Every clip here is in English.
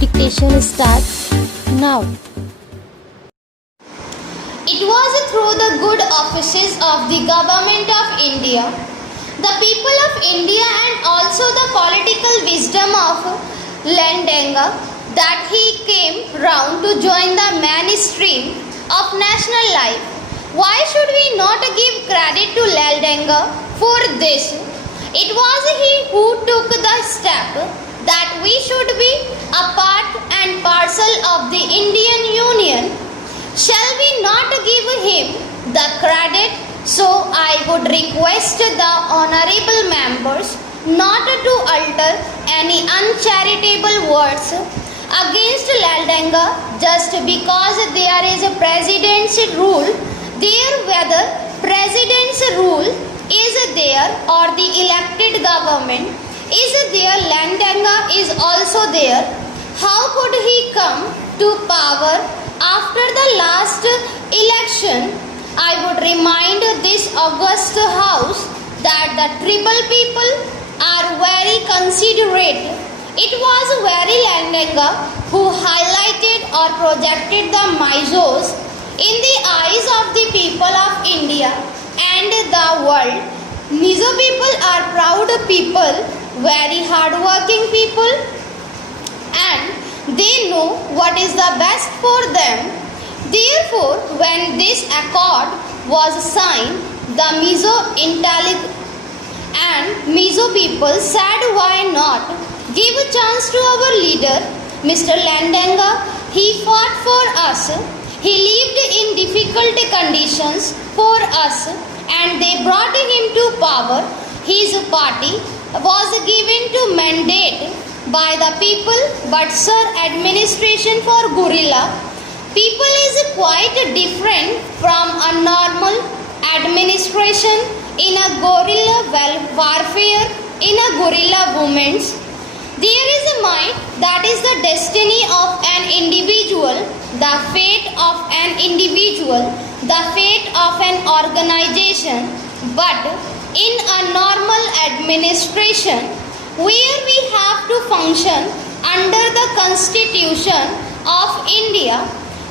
dictation starts now. It was through the good offices of the Government of India, the people of India and also the political wisdom of Landenga that he came round to join the mainstream of national life. Why should we not give credit to Landenga for this? It was he who took the step that we should be a part and parcel of the Indian Union. Shall we not give him the credit? So I would request the honorable members not to utter any uncharitable words against Landenga just because there is a president's rule there, whether president's rule is there or the elected government is there, Landenga is also there. How could he come to power after the last election? I would remind this august house that the tribal people are very considerate. It was very Landenga who highlighted or projected the Mizos in the eyes of the people of India and the world. Mizo people are proud people, very hardworking people, and they know what is the best for them. Therefore, when this accord was signed, the Mizo intellect and Mizo people said, why not give a chance to our leader, Mr. Landenga? He fought for us. He lived in difficult conditions for us and they brought him to power. His party was given to mandate by the people, but sir, administration for guerrilla people is quite different from a normal administration in a guerrilla warfare, in a guerrilla movements. There is a might that is the destiny of an individual, the fate of an individual, the fate of an organization. But in a normal administration, where we have to function under the Constitution of India,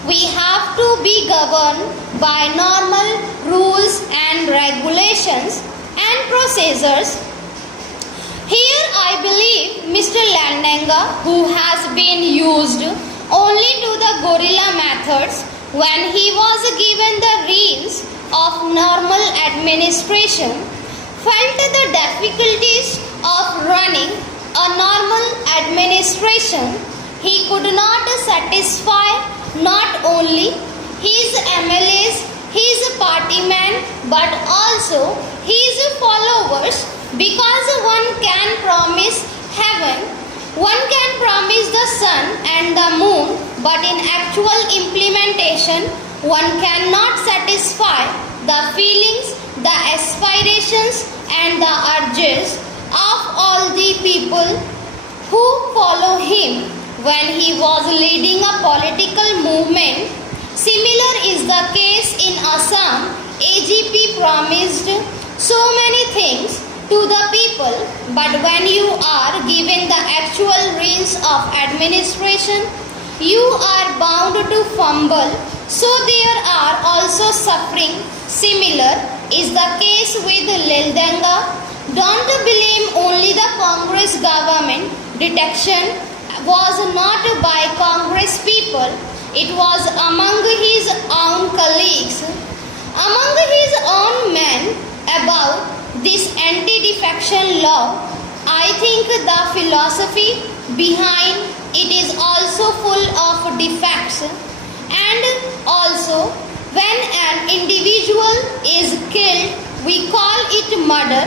we have to be governed by normal rules and regulations and procedures. Here I believe Mr. Landenga, who has been used only to the guerrilla methods when he was given the reins of normal administration, felt the difficulties of running a normal administration. He could not satisfy not only his MLAs, his party men, but also his followers, because one can promise heaven, one can promise the sun and the moon, but in actual implementation, one cannot satisfy the feelings, the aspirations and the urges of all the people who follow him when he was leading a political movement. Similar is the case in Assam. AGP promised so many things to the people, but when you are given the actual reins of administration, you are bound to fumble. So there are also suffering. Similar is the case with Landenga. Don't blame only the Congress government. Detection was not by Congress people. It was among his own colleagues, among his own men about this anti-defection law. I think the philosophy behind it is also full of defects. And also, when an individual is killed, we call it murder.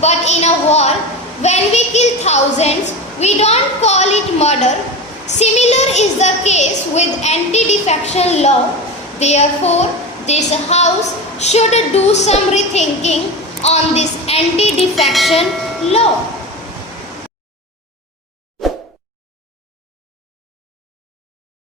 But in a war, when we kill thousands, we don't call it murder. Similar is the case with anti-defection law. Therefore, this house should do some rethinking on this anti-defection law.